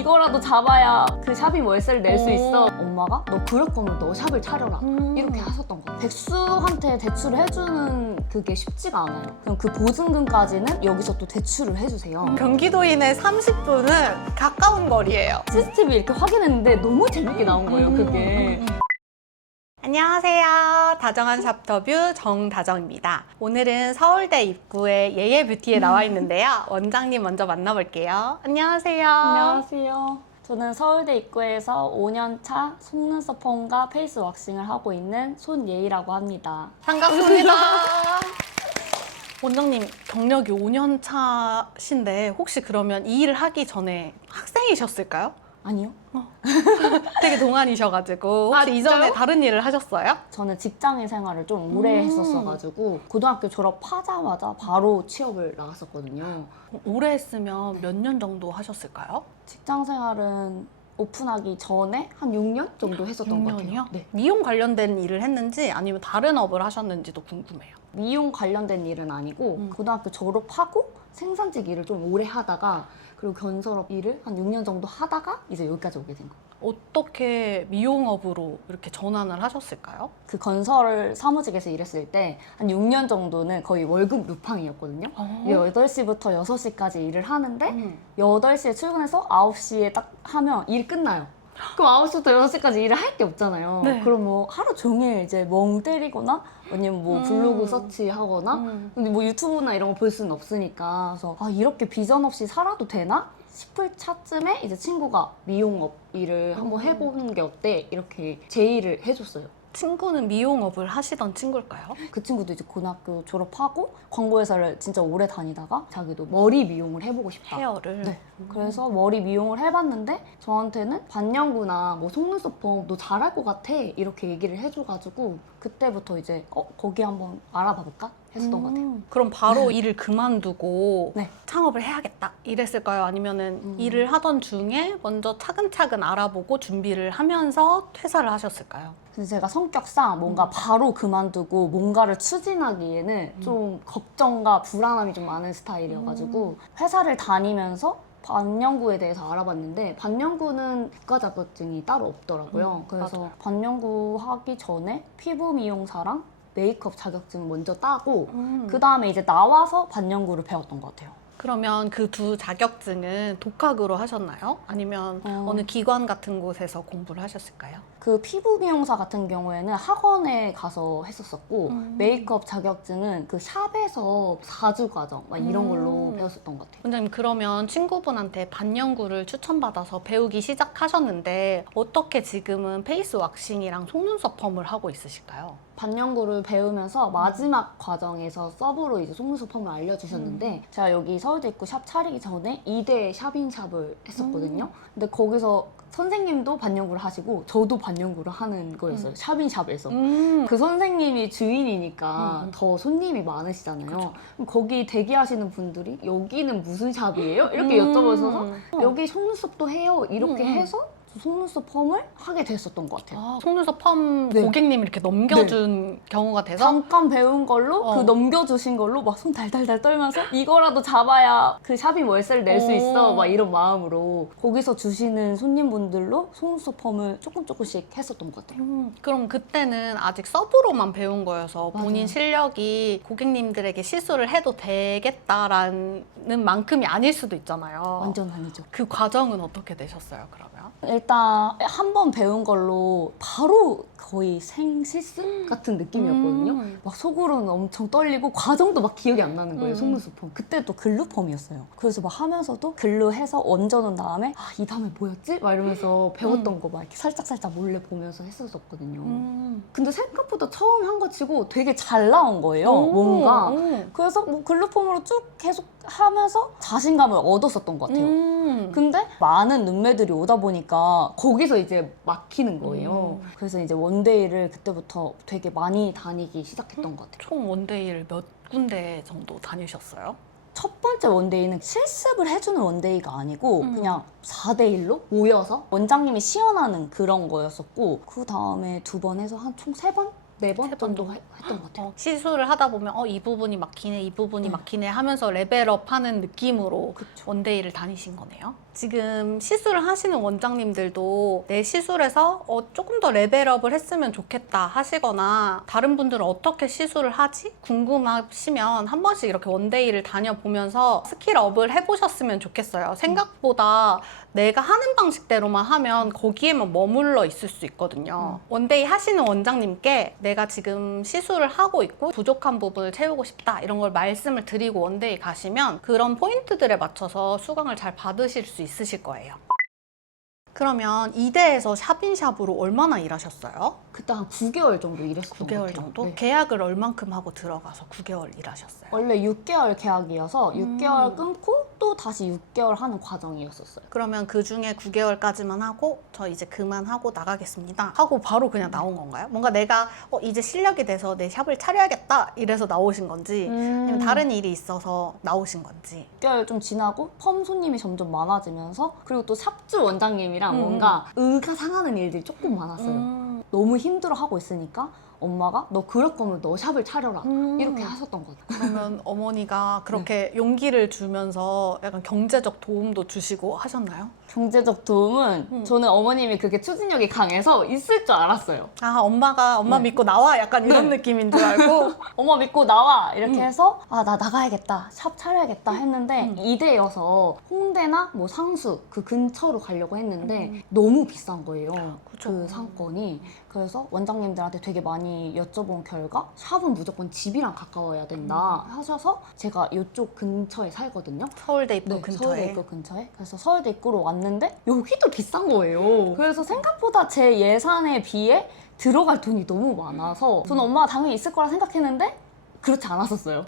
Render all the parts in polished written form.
이거라도 잡아야 그 샵이 월세를 낼 수 있어. 엄마가 너 그럴 거면 너 샵을 차려라. 이렇게 하셨던 거예요. 백수한테 대출을 해주는 그게 쉽지가 않아요. 그럼 그 보증금까지는 여기서 또 대출을 해주세요. 경기도인의 30분은 가까운 거리예요. CCTV 이렇게 확인했는데 너무 재밌게 나온 거예요, 그게. 안녕하세요. 다정한 샵터뷰 정다정입니다. 오늘은 서울대 입구에 예예뷰티에 나와 있는데요. 원장님 먼저 만나볼게요. 안녕하세요. 안녕하세요. 저는 서울대 입구에서 5년차 속눈썹 펌과 페이스 왁싱을 하고 있는 손예희라고 합니다. 반갑습니다. 원장님 경력이 5년 차신데 혹시 그러면 이 일을 하기 전에 학생이셨을까요? 아니요. 되게 동안이셔가지고 혹시 아, 이전에 진짜요? 다른 일을 하셨어요? 저는 직장인 생활을 좀 오래 했었어가지고 고등학교 졸업하자마자 바로 취업을 나갔었거든요. 오래 했으면 몇 년 정도 하셨을까요? 직장 생활은 오픈하기 전에 한 6년 정도 했었던 것 같아요. 6년이요? 네. 미용 관련된 일을 했는지 아니면 다른 업을 하셨는지도 궁금해요. 미용 관련된 일은 아니고 고등학교 졸업하고 생산직 일을 좀 오래 하다가 그리고 건설업 일을 한 6년 정도 하다가 이제 여기까지 오게 된 거예요. 어떻게 미용업으로 이렇게 전환을 하셨을까요? 그 건설 사무직에서 일했을 때 한 6년 정도는 거의 월급 루팡이었거든요. 8시부터 6시까지 일을 하는데 8시에 출근해서 9시에 딱 하면 일 끝나요. 그럼 9시부터 6시까지 일을 할 게 없잖아요. 네. 그럼 뭐 하루 종일 이제 멍 때리거나 아니면 뭐 블로그 서치하거나 근데 뭐 유튜브나 이런 거 볼 수는 없으니까 그래서 아 이렇게 비전 없이 살아도 되나? 싶을 차쯤에 이제 친구가 미용업 일을 한번 해보는 게 어때? 이렇게 제의를 해줬어요. 친구는 미용업을 하시던 친구일까요? 그 친구도 이제 고등학교 졸업하고 광고회사를 진짜 오래 다니다가 자기도 머리 미용을 해보고 싶다. 헤어를. 네. 그래서 머리 미용을 해봤는데 저한테는 반영구나 뭐 속눈썹 펌 너 잘할 것 같아 이렇게 얘기를 해줘가지고 그때부터 이제 거기 한번 알아봐볼까 했었던 것 같아요. 그럼 바로 일을 그만두고 네. 창업을 해야겠다 이랬을까요? 아니면은 일을 하던 중에 먼저 차근차근 알아보고 준비를 하면서 퇴사를 하셨을까요? 근데 제가 성격상 뭔가 바로 그만두고 뭔가를 추진하기에는 좀 걱정과 불안함이 좀 많은 스타일이어가지고 회사를 다니면서 반영구에 대해서 알아봤는데 반영구는 국가 자격증이 따로 없더라고요. 그래서 맞아요. 반영구 하기 전에 피부 미용사랑 메이크업 자격증 먼저 따고 음. 그 다음에 이제 나와서 반영구를 배웠던 것 같아요. 그러면 그 두 자격증은 독학으로 하셨나요? 아니면 어느 기관 같은 곳에서 공부를 하셨을까요? 그 피부 미용사 같은 경우에는 학원에 가서 했었었고 메이크업 자격증은 그 샵에서 4주 과정 막 이런 걸로 배웠었던 것 같아요. 원장님 그러면 친구분한테 반영구를 추천받아서 배우기 시작하셨는데 어떻게 지금은 페이스 왁싱이랑 속눈썹 펌을 하고 있으실까요? 반영구를 배우면서 마지막 과정에서 서브로 이제 속눈썹 펌을 알려주셨는데 제가 여기 서울대 입구 샵 차리기 전에 2대 샵인샵을 했었거든요. 근데 거기서 선생님도 반영구를 하시고 저도 반영구를 하는 거였어요. 샵인샵에서. 그 선생님이 주인이니까 더 손님이 많으시잖아요. 그럼 거기 대기하시는 분들이 여기는 무슨 샵이에요? 이렇게 여쭤봐서 여기 속눈썹도 해요. 이렇게 해서 속눈썹 펌을 하게 됐었던 것 같아요. 아, 속눈썹 펌 네. 고객님이 이렇게 넘겨준 경우가 돼서 잠깐 배운 걸로 그 넘겨주신 걸로 막 손 달달달 떨면서 이거라도 잡아야 그 샵이 월세를 낼 수 있어 막 이런 마음으로 거기서 주시는 손님분들로 속눈썹 펌을 조금씩 했었던 것 같아요. 그럼 그때는 아직 서브로만 배운 거여서 맞아요. 본인 실력이 고객님들에게 실수를 해도 되겠다라는 만큼이 아닐 수도 있잖아요. 완전 아니죠. 그 과정은 어떻게 되셨어요, 그러면? 일단 한 번 배운 걸로 바로 거의 생실습 같은 느낌이었거든요. 막 속으로는 엄청 떨리고 과정도 막 기억이 안 나는 거예요. 속눈썹 펌. 그때 또 글루 펌이었어요. 그래서 막 하면서도 글루 해서 얹어놓은 다음에 아, 이 다음에 뭐였지? 막 이러면서 배웠던 거 막 이렇게 살짝 몰래 보면서 했었거든요. 근데 생각보다 처음 한 거 치고 되게 잘 나온 거예요. 뭔가. 그래서 뭐 글루 펌으로 쭉 계속 하면서 자신감을 얻었었던 것 같아요. 근데 많은 눈매들이 오다 보니까 거기서 이제 막히는 거예요. 그래서 이제 원데이를 그때부터 되게 많이 다니기 시작했던 것 같아요. 총 원데이를 몇 군데 정도 다니셨어요? 첫 번째 원데이는 실습을 해주는 원데이가 아니고 그냥 4대1로 모여서 원장님이 시연하는 그런 거였었고 그 다음에 2번 해서 한 총 3번? 4번 정도 했던 것 같아요. 시술을 하다 보면 이 부분이 막히네, 이 부분이 막히네 하면서 레벨업 하는 느낌으로 그쵸. 원데이를 다니신 거네요? 지금 시술을 하시는 원장님들도 내 시술에서 조금 더 레벨업을 했으면 좋겠다 하시거나 다른 분들은 어떻게 시술을 하지? 궁금하시면 한 번씩 이렇게 원데이를 다녀보면서 스킬업을 해보셨으면 좋겠어요. 생각보다 내가 하는 방식대로만 하면 거기에만 머물러 있을 수 있거든요. 원데이 하시는 원장님께 내가 지금 시술을 하고 있고 부족한 부분을 채우고 싶다 이런 걸 말씀을 드리고 원데이 가시면 그런 포인트들에 맞춰서 수강을 잘 받으실 수 있으실 거예요. 그러면 이대에서 샵인샵으로 얼마나 일하셨어요? 그때 한 9개월 정도 일했었던 것 9개월 같아요. 정도? 네. 계약을 얼만큼 하고 들어가서 9개월 일하셨어요? 원래 6개월 계약이어서 6개월 끊고 또 다시 6개월 하는 과정이었었어요. 그러면 그 중에 9개월까지만 하고 저 이제 그만하고 나가겠습니다 하고 바로 그냥 나온 건가요? 뭔가 내가 이제 실력이 돼서 내 샵을 차려야겠다 이래서 나오신 건지 아니면 다른 일이 있어서 나오신 건지. 6개월 좀 지나고 펌 손님이 점점 많아지면서 그리고 또 샵주 원장님이랑 뭔가 의가 상하는 일들이 조금 많았어요. 너무 힘들어하고 있으니까 엄마가 너 그럴 거면 너 샵을 차려라 이렇게 하셨던 거죠. 그러면 어머니가 그렇게 용기를 주면서 약간 경제적 도움도 주시고 하셨나요? 경제적 도움은 저는 어머님이 그렇게 추진력이 강해서 있을 줄 알았어요. 아, 엄마 믿고 나와 약간 이런 느낌인 줄 알고 엄마 믿고 나와 이렇게 해서 나 나가야겠다 샵 차려야겠다 했는데 이대여서 홍대나 뭐 상수 그 근처로 가려고 했는데 너무 비싼 거예요. 그쵸. 그 상권이. 그래서 원장님들한테 되게 많이 여쭤본 결과 샵은 무조건 집이랑 가까워야 된다 하셔서 제가 이쪽 근처에 살거든요. 서울대 입구 네, 근처에. 서울대 입구 근처에. 그래서 서울대 입구로 왔는데 여기도 비싼 거예요. 그래서 생각보다 제 예산에 비해 들어갈 돈이 너무 많아서 저는 엄마가 당연히 있을 거라 생각했는데 그렇지 않았었어요.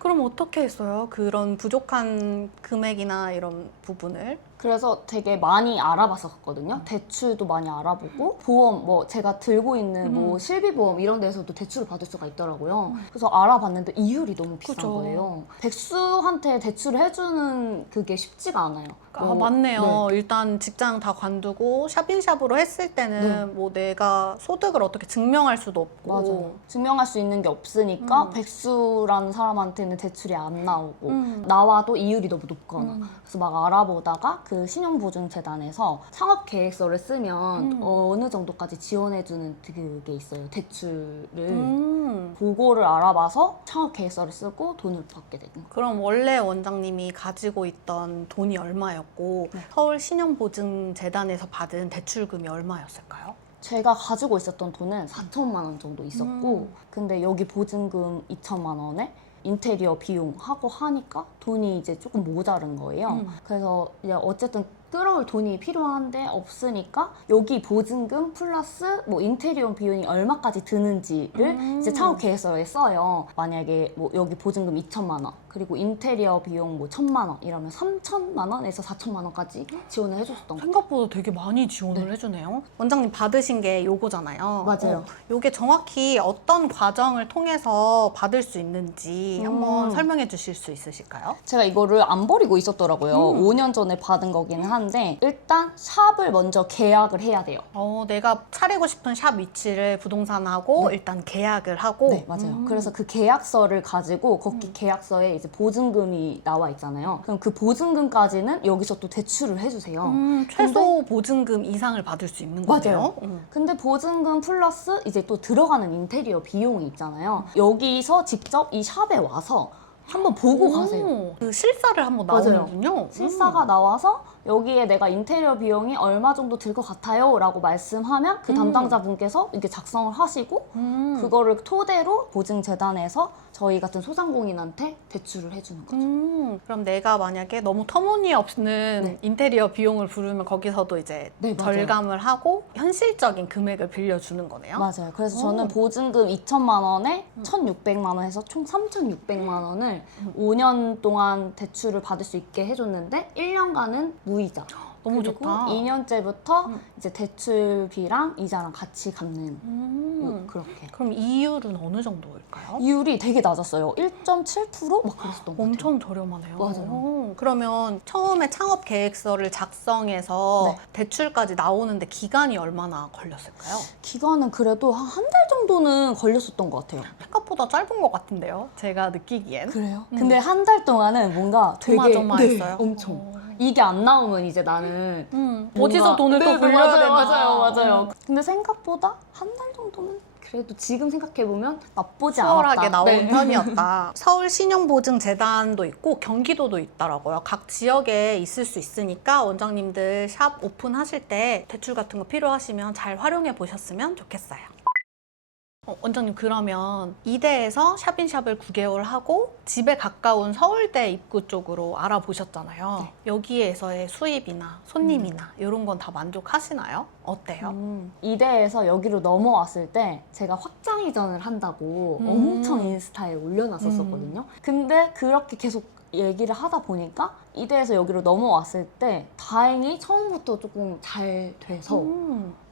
그럼 어떻게 했어요? 그런 부족한 금액이나 이런 부분을? 그래서 되게 많이 알아봤었거든요. 대출도 많이 알아보고 보험 뭐 제가 들고 있는 뭐 실비보험 이런 데서도 대출을 받을 수가 있더라고요. 그래서 알아봤는데 이율이 너무 비싼 그죠. 거예요. 백수한테 대출을 해주는 그게 쉽지가 않아요. 아, 맞네요. 일단 직장 다 관두고 샵인샵으로 했을 때는 뭐 내가 소득을 어떻게 증명할 수도 없고. 맞아요. 증명할 수 있는 게 없으니까 백수라는 사람한테는 대출이 안 나오고 나와도 이율이 너무 높거나 그래서 막 알아보다가 그 신용보증재단에서 창업계획서를 쓰면 어느 정도까지 지원해주는 그게 있어요. 대출을 그거를 알아봐서 창업계획서를 쓰고 돈을 받게 되는 거예요. 그럼 원래 원장님이 가지고 있던 돈이 얼마였고 서울 신용보증재단에서 받은 대출금이 얼마였을까요? 제가 가지고 있었던 돈은 4천만 원 정도 있었고 근데 여기 보증금 2천만 원에 인테리어 비용 하고 하니까 돈이 이제 조금 모자른 거예요. 그래서 이제 어쨌든 끌어올 돈이 필요한데 없으니까 여기 보증금 플러스 뭐 인테리어 비용이 얼마까지 드는지를 이제 창업 계획서에 써요. 만약에 뭐 여기 보증금 2천만 원 그리고 인테리어 비용 뭐 1,000만 원 이러면 3천만 원에서 4천만 원까지 지원을 해줬던 거예요. 생각보다 되게 많이 지원을 해주네요. 원장님 받으신 게 요거잖아요. 맞아요. 요게 정확히 어떤 과정을 통해서 받을 수 있는지 한번 설명해 주실 수 있으실까요? 제가 이거를 안 버리고 있었더라고요. 5년 전에 받은 거기는 한데 일단 샵을 먼저 계약을 해야 돼요. 내가 차리고 싶은 샵 위치를 부동산하고 일단 계약을 하고. 네, 맞아요. 그래서 그 계약서를 가지고 거기 계약서에 이제 보증금이 나와 있잖아요. 그럼 그 보증금까지는 여기서 또 대출을 해주세요. 최소 보증금 이상을 받을 수 있는 거예요. 맞아요. 근데 보증금 플러스 이제 또 들어가는 인테리어 비용이 있잖아요. 여기서 직접 이 샵에 와서 한번 보고 가세요. 그 실사를 한번 맞아요. 나오는군요. 실사가 나와서 여기에 내가 인테리어 비용이 얼마 정도 들 것 같아요 라고 말씀하면 그 담당자분께서 이게 작성을 하시고 그거를 토대로 보증재단에서 저희 같은 소상공인한테 대출을 해주는 거죠. 그럼 내가 만약에 너무 터무니없는 인테리어 비용을 부르면 거기서도 이제 네, 맞아요. 절감을 하고 현실적인 금액을 빌려주는 거네요. 맞아요. 그래서 저는 보증금 2천만 원에 1,600만 원 해서 총 3,600만 원을 5년 동안 대출을 받을 수 있게 해줬는데 1년간은 무이자. 너무 그리고 좋다. 2년째부터 이제 대출비랑 이자랑 같이 갚는 그렇게. 그럼 이율은 어느 정도일까요? 이율이 되게 낮았어요. 1.7%? 막 그랬었던 것 같아요. 엄청 저렴하네요. 맞아요. 그러면 처음에 창업 계획서를 작성해서 네. 대출까지 나오는데 기간이 얼마나 걸렸을까요? 기간은 그래도 한 달 정도는 걸렸었던 것 같아요. 생각보다 짧은 것 같은데요? 제가 느끼기엔. 그래요? 근데 한 달 동안은 뭔가 되게 조마조마했어요? 네, 엄청. 이게 안 나오면 이제 나는 어디서 돈을 또 네, 불려야 맞아요, 되나. 맞아요. 근데 생각보다 한 달 정도면 그래도 지금 생각해보면 나쁘지 않았다. 수월하게 나온 네. 편이었다. 서울 신용보증재단도 있고 경기도도 있더라고요. 각 지역에 있을 수 있으니까 원장님들 샵 오픈하실 때 대출 같은 거 필요하시면 잘 활용해 보셨으면 좋겠어요. 원장님 그러면 이대에서 샵인샵을 9개월 하고 집에 가까운 서울대 입구 쪽으로 알아보셨잖아요. 네. 여기에서의 수입이나 손님이나 이런 건 다 만족하시나요? 어때요? 이대에서 여기로 넘어왔을 때 제가 확장 이전을 한다고 엄청 인스타에 올려놨었거든요. 근데 그렇게 계속 얘기를 하다 보니까 이대에서 여기로 넘어왔을 때 다행히 처음부터 조금 잘 돼서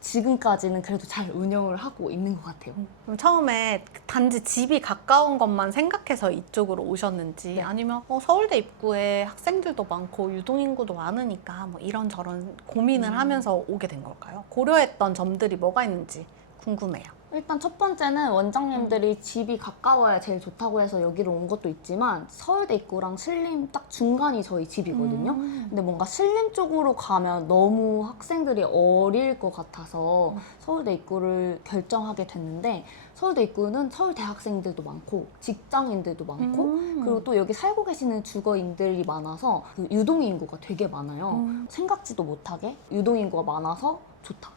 지금까지는 그래도 잘 운영을 하고 있는 것 같아요. 그럼 처음에 단지 집이 가까운 것만 생각해서 이쪽으로 오셨는지 네. 아니면 서울대 입구에 학생들도 많고 유동인구도 많으니까 뭐 이런저런 고민을 하면서 오게 된 걸까요? 고려했던 점들이 뭐가 있는지 궁금해요. 일단 첫 번째는 원장님들이 집이 가까워야 제일 좋다고 해서 여기로 온 것도 있지만 서울대 입구랑 신림 딱 중간이 저희 집이거든요. 근데 뭔가 신림 쪽으로 가면 너무 학생들이 어릴 것 같아서 서울대 입구를 결정하게 됐는데 서울대 입구는 서울대 학생들도 많고 직장인들도 많고 그리고 또 여기 살고 계시는 주거인들이 많아서 그 유동인구가 되게 많아요. 생각지도 못하게 유동인구가 많아서 좋다.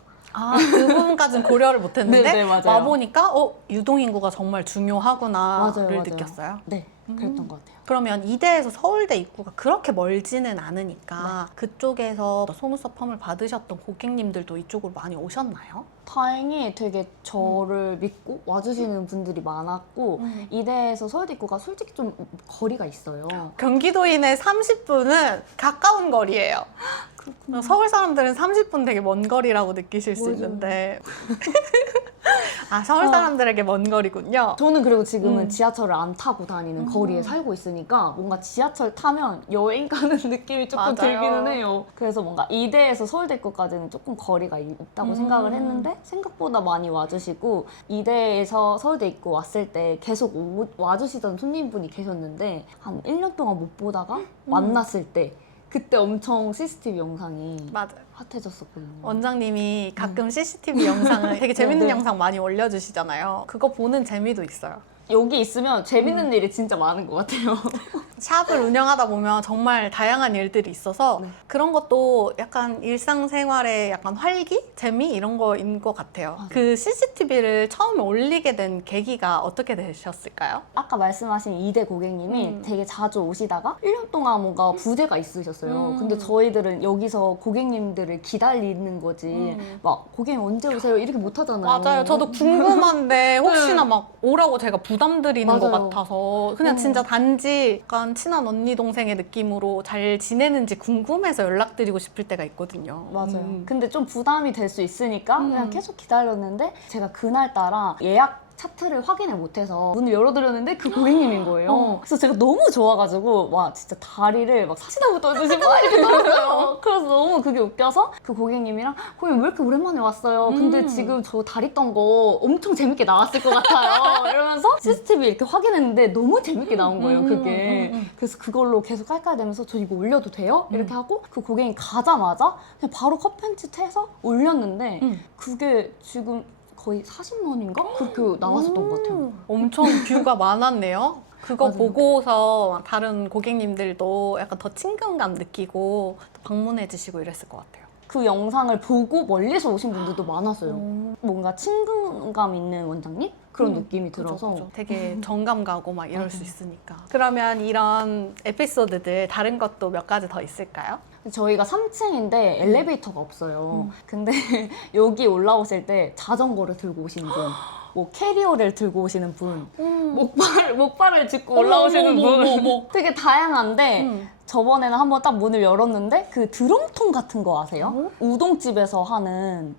그 부분까지는 고려를 못했는데 네, 맞아요. 와보니까 유동인구가 정말 중요하구나를 맞아요. 느꼈어요. 네, 그랬던 것 같아요. 그러면 이대에서 서울대 입구가 그렇게 멀지는 않으니까 네. 그쪽에서 속눈썹 펌을 받으셨던 고객님들도 이쪽으로 많이 오셨나요? 다행히 되게 저를 믿고 와주시는 분들이 많았고 이대에서 서울대 입구가 솔직히 좀 거리가 있어요. 경기도인의 30분은 가까운 거리예요. 서울 사람들은 30분 되게 먼 거리라고 느끼실 수 맞아요. 있는데 서울 사람들에게 먼 거리군요. 저는 그리고 지금은 지하철을 안 타고 다니는 거리에 살고 있으니까 뭔가 지하철 타면 여행 가는 느낌이 조금 맞아요. 들기는 해요. 그래서 뭔가 이대에서 서울대 입구까지는 조금 거리가 있다고 생각을 했는데 생각보다 많이 와주시고 이대에서 서울대 입구 왔을 때 계속 와주시던 손님분이 계셨는데 한 1년 동안 못 보다가 만났을 때 그때 엄청 CCTV 영상이 맞아요. 핫해졌었거든요. 원장님이 가끔 CCTV 영상을 되게 재밌는 네. 영상 많이 올려주시잖아요. 그거 보는 재미도 있어요. 여기 있으면 재밌는 일이 진짜 많은 것 같아요. 샵을 운영하다 보면 정말 다양한 일들이 있어서 네. 그런 것도 약간 일상생활의 약간 활기? 재미? 이런 거인 것 같아요. 맞아요. 그 CCTV를 처음에 올리게 된 계기가 어떻게 되셨을까요? 아까 말씀하신 이대 고객님이 되게 자주 오시다가 1년 동안 뭔가 부재가 있으셨어요. 근데 저희들은 여기서 고객님들을 기다리는 거지 막 고객님 언제 오세요? 이렇게 못 하잖아요. 맞아요. 저도 궁금한데 혹시나 막 오라고 제가 부담 드리는 것 맞아요. 같아서 그냥 진짜 단지 약간 친한 언니 동생의 느낌으로 잘 지내는지 궁금해서 연락드리고 싶을 때가 있거든요. 맞아요. 근데 좀 부담이 될 수 있으니까 그냥 계속 기다렸는데 제가 그날따라 예약 차트를 확인을 못해서 문을 열어드렸는데 그 고객님인 거예요. 그래서 제가 너무 좋아가지고 와 진짜 다리를 막 사시나무 떨듯이 막 이렇게 떨었어요. 그래서 너무 그게 웃겨서 그 고객님이랑 고객님 왜 이렇게 오랜만에 왔어요? 근데 지금 저 다리 떤 거 엄청 재밌게 나왔을 것 같아요. 이러면서 CCTV 이렇게 확인했는데 너무 재밌게 나온 거예요 그게. 그래서 그걸로 계속 깔깔대면서 저 이거 올려도 돼요? 이렇게 하고 그 고객님 가자마자 그냥 바로 컷 편집해서 올렸는데 그게 지금 거의 40만 원인가? 그렇게 나왔었던 것 같아요. 엄청 뷰가 많았네요. 그거 맞아요. 보고서 다른 고객님들도 약간 더 친근감 느끼고 또 방문해 주시고 이랬을 것 같아요. 그 영상을 보고 멀리서 오신 분들도 많았어요. 뭔가 친근감 있는 원장님? 그런 느낌이 들어서 그죠. 되게 정감 가고 막 이럴 수 있으니까. 그러면 이런 에피소드들 다른 것도 몇 가지 더 있을까요? 저희가 3층인데 엘리베이터가 없어요. 근데 여기 올라오실 때 자전거를 들고 오시는 분, 뭐 캐리어를 들고 오시는 분, 목발을 짚고 올라오시는 분 되게 다양한데 저번에는 한번 딱 문을 열었는데 그 드럼통 같은 거 아세요? 우동집에서 하는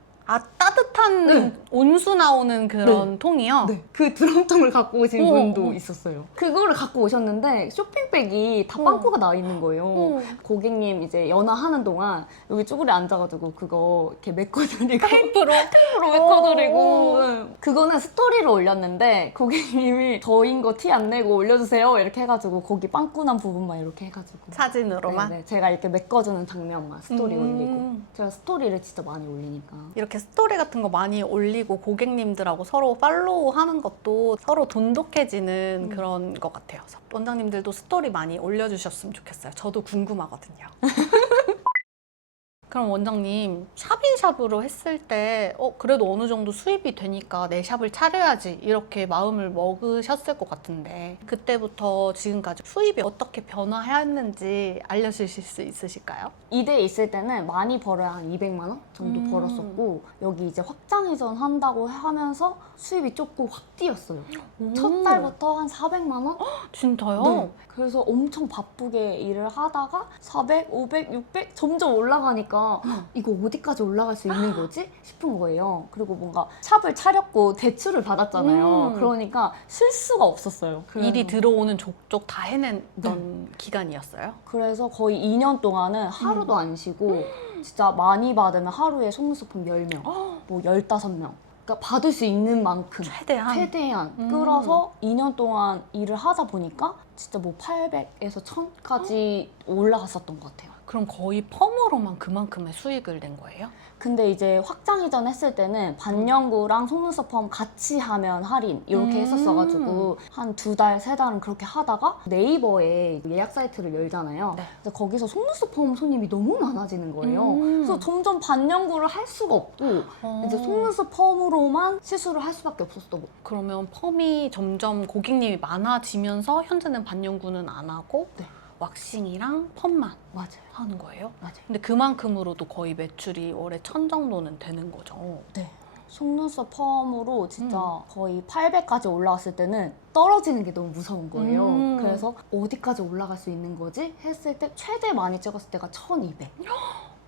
따뜻한 네. 온수 나오는 그런 통이요? 네, 그 드럼통을 갖고 오신 어, 분도 어. 있었어요. 그거를 갖고 오셨는데 쇼핑백이 다 어. 빵꾸가 나 있는 거예요. 어. 고객님 이제 연화하는 동안 여기 쭈그려 앉아가지고 그거 이렇게 메꿔드리고 테이프로? 테이프로 메꿔드리고 어. 네. 그거는 스토리를 올렸는데 고객님이 저인 거 티 안 내고 올려주세요 이렇게 해가지고 거기 빵꾸 난 부분만 이렇게 해가지고 사진으로만? 네, 제가 이렇게 메꿔주는 장면만 스토리 음. 올리고 제가 스토리를 진짜 많이 올리니까 이렇게 스토리 같은 거 많이 올리고 고객님들하고 서로 팔로우 하는 것도 서로 돈독해지는 그런 것 같아요. 원장님들도 스토리 많이 올려주셨으면 좋겠어요. 저도 궁금하거든요. 그럼 원장님, 샵인샵으로 했을 때 그래도 어느 정도 수입이 되니까 내 샵을 차려야지 이렇게 마음을 먹으셨을 것 같은데 그때부터 지금까지 수입이 어떻게 변화했는지 알려주실 수 있으실까요? 이대에 있을 때는 많이 벌어야 한 200만 원 정도 벌었었고 여기 이제 확장 이전 한다고 하면서 수입이 조금 확 뛰었어요. 첫 달부터 한 400만 원? 진짜요? 네. 그래서 엄청 바쁘게 일을 하다가 400, 500, 600 점점 올라가니까 이거 어디까지 올라갈 수 있는 거지? 싶은 거예요. 그리고 뭔가 샵을 차렸고 대출을 받았잖아요. 그러니까 쉴 수가 없었어요. 일이 들어오는 족족 다 해냈던 기간이었어요? 그래서 거의 2년 동안은 하루도 안 쉬고 진짜 많이 받으면 하루에 속눈썹품 10명, 뭐 15명. 그러니까 받을 수 있는 만큼 최대한 끌어서 2년 동안 일을 하다 보니까 진짜 뭐 800에서 1000까지 올라갔었던 것 같아요. 그럼 거의 펌으로만 그만큼의 수익을 낸 거예요? 근데 이제 확장 이전 했을 때는 반영구랑 속눈썹 펌 같이 하면 할인 이렇게 했었어가지고 한 2달, 3달은 그렇게 하다가 네이버에 예약 사이트를 열잖아요. 네. 그래서 거기서 속눈썹 펌 손님이 너무 많아지는 거예요. 그래서 점점 반영구를 할 수가 없고 이제 속눈썹 펌으로만 시술을 할 수밖에 없었어. 그러면 펌이 점점 고객님이 많아지면서 현재는 반영구는 안 하고 네. 왁싱이랑 펌만 맞아요. 하는 거예요? 맞아요. 근데 그만큼으로도 거의 매출이 월에 1000 정도는 되는 거죠? 네. 속눈썹 펌으로 진짜 거의 800까지 올라왔을 때는 떨어지는 게 너무 무서운 거예요. 그래서 어디까지 올라갈 수 있는 거지? 했을 때 최대 많이 찍었을 때가 1200.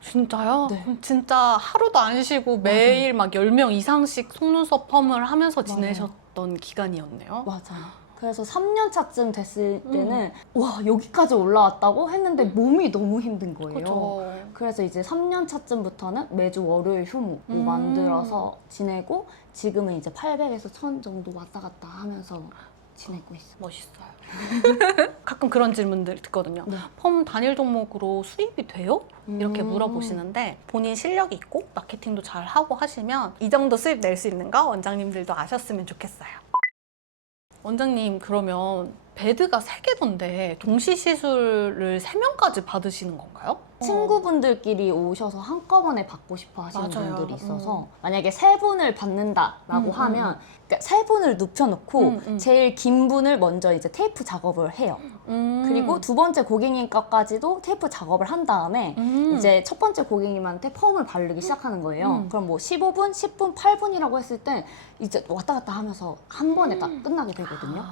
진짜요? 네. 그럼 진짜 하루도 안 쉬고 매일 막 10명 이상씩 속눈썹 펌을 하면서 지내셨던 기간이었네요? 맞아요. 그래서 3년 차쯤 됐을 때는 와 여기까지 올라왔다고 했는데 몸이 너무 힘든 거예요. 그죠. 그래서 이제 3년 차쯤부터는 매주 월요일 휴무 만들어서 지내고 지금은 이제 800에서 1000 정도 왔다 갔다 하면서 지내고 있어요. 멋있어요. 가끔 그런 질문들 듣거든요. 네. 펌 단일 종목으로 수입이 돼요? 이렇게 물어보시는데 본인 실력이 있고 마케팅도 잘 하고 하시면 이 정도 수입 낼 수 있는 거 원장님들도 아셨으면 좋겠어요. 원장님 그러면 베드가 3개던데 동시 시술을 3명까지 받으시는 건가요? 친구분들끼리 오셔서 한꺼번에 받고 싶어 하시는 맞아요. 분들이 있어서 만약에 3분을 받는다라고 하면 그러니까 3분을 눕혀놓고 제일 긴 분을 먼저 이제 테이프 작업을 해요. 그리고 두 번째 고객님 것까지도 테이프 작업을 한 다음에 이제 첫 번째 고객님한테 펌을 바르기 시작하는 거예요. 그럼 뭐 15분, 10분, 8분이라고 했을 때 이제 왔다 갔다 하면서 한 번에 딱 끝나게 되거든요.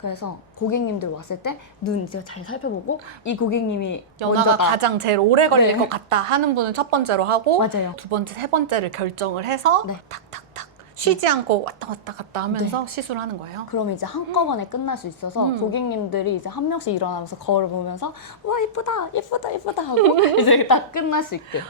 그래서 고객님들 왔을 때 눈 이제 잘 살펴보고 이 고객님이 연화가 먼저다. 가장 제일 오래 걸릴 네. 것 같다 하는 분을 첫 번째로 하고 맞아요. 두 번째, 세 번째를 결정을 해서 네. 탁탁탁 쉬지 않고 왔다 갔다 하면서 시술하는 거예요. 그럼 이제 한꺼번에 끝날 수 있어서 고객님들이 이제 한 명씩 일어나면서 거울을 보면서 와 이쁘다 예쁘다 예쁘다 하고 이제 딱 끝날 수 있게.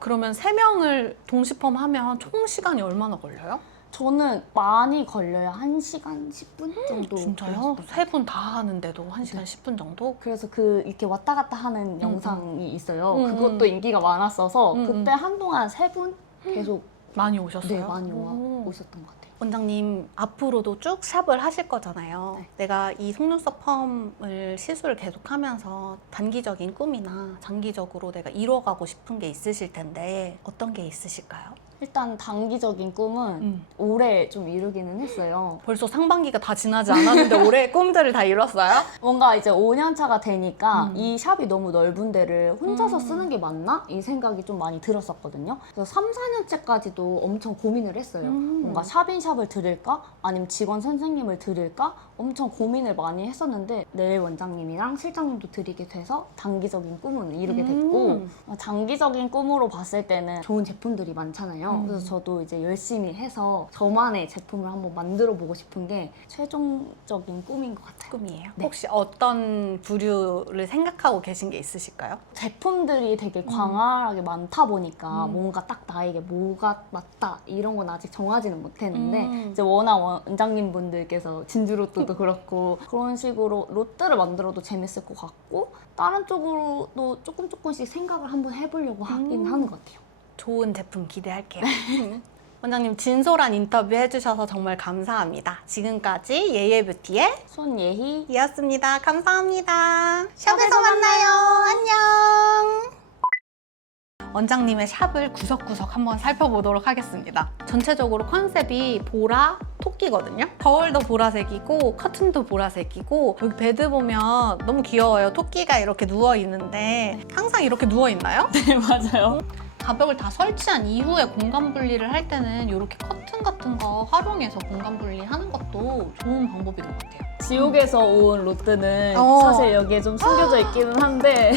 그러면 3명을 동시펌 하면 총 시간이 얼마나 걸려요? 저는 많이 걸려요. 1시간 10분 정도. 진짜요? 3분 다 하는데도 1시간 10분 정도? 그래서 그 이렇게 왔다 갔다 하는 영상이 있어요. 그것도 인기가 많았어서 그때 한동안 3분 계속 많이 오셨어요? 네, 많이 오셨던 것 같아요. 원장님 앞으로도 쭉 샵을 하실 거잖아요. 네. 내가 이 속눈썹 펌을 시술을 계속하면서 단기적인 꿈이나 장기적으로 내가 이뤄가고 싶은 게 있으실 텐데 어떤 게 있으실까요? 일단 단기적인 꿈은 올해 좀 이루기는 했어요. 벌써 상반기가 다 지나지 않았는데 올해 꿈들을 다 이뤘어요? 뭔가 이제 5년 차가 되니까 이 샵이 너무 넓은 데를 혼자서 쓰는 게 맞나? 이 생각이 좀 많이 들었었거든요. 그래서 3, 4년째까지도 엄청 고민을 했어요. 뭔가 샵인샵을 들일까? 아니면 직원 선생님을 들일까? 엄청 고민을 많이 했었는데 네 원장님이랑 실장님도 드리게 돼서 단기적인 꿈은 이루게 됐고 장기적인 꿈으로 봤을 때는 좋은 제품들이 많잖아요. 그래서 저도 이제 열심히 해서 저만의 제품을 한번 만들어 보고 싶은 게 최종적인 꿈인 것 같아요. 꿈이에요. 네. 혹시 어떤 부류를 생각하고 계신 게 있으실까요? 제품들이 되게 광활하게 많다 보니까 뭔가 딱 나에게 뭐가 맞다 이런 건 아직 정하지는 못했는데 이제 워낙 원장님 분들께서 진주로또도 그렇고 그런 식으로 로트를 만들어도 재밌을 것 같고 다른 쪽으로도 조금씩 생각을 한번 해보려고 하긴 하는 것 같아요. 좋은 제품 기대할게요. 원장님 진솔한 인터뷰 해주셔서 정말 감사합니다. 지금까지 예예뷰티의 손예희 이었습니다. 감사합니다. 샵에서 만나요. 안녕. 원장님의 샵을 구석구석 한번 살펴보도록 하겠습니다. 전체적으로 컨셉이 보라, 토끼거든요. 거울도 보라색이고 커튼도 보라색이고 여기 베드 보면 너무 귀여워요. 토끼가 이렇게 누워있는데 항상 이렇게 누워있나요? 네 맞아요. 가벽을 다 설치한 이후에 공간 분리를 할 때는 이렇게 커튼 같은 거 활용해서 공간 분리하는 것도 좋은 방법인 것 같아요. 지옥에서 온 로트는 어. 사실 여기에 좀 숨겨져 있기는 한데